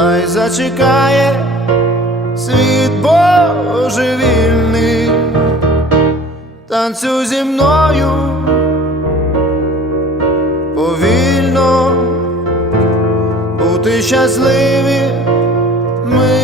ай зачекає світ божевільний, танцю зі мною повільно, бути щасливі ми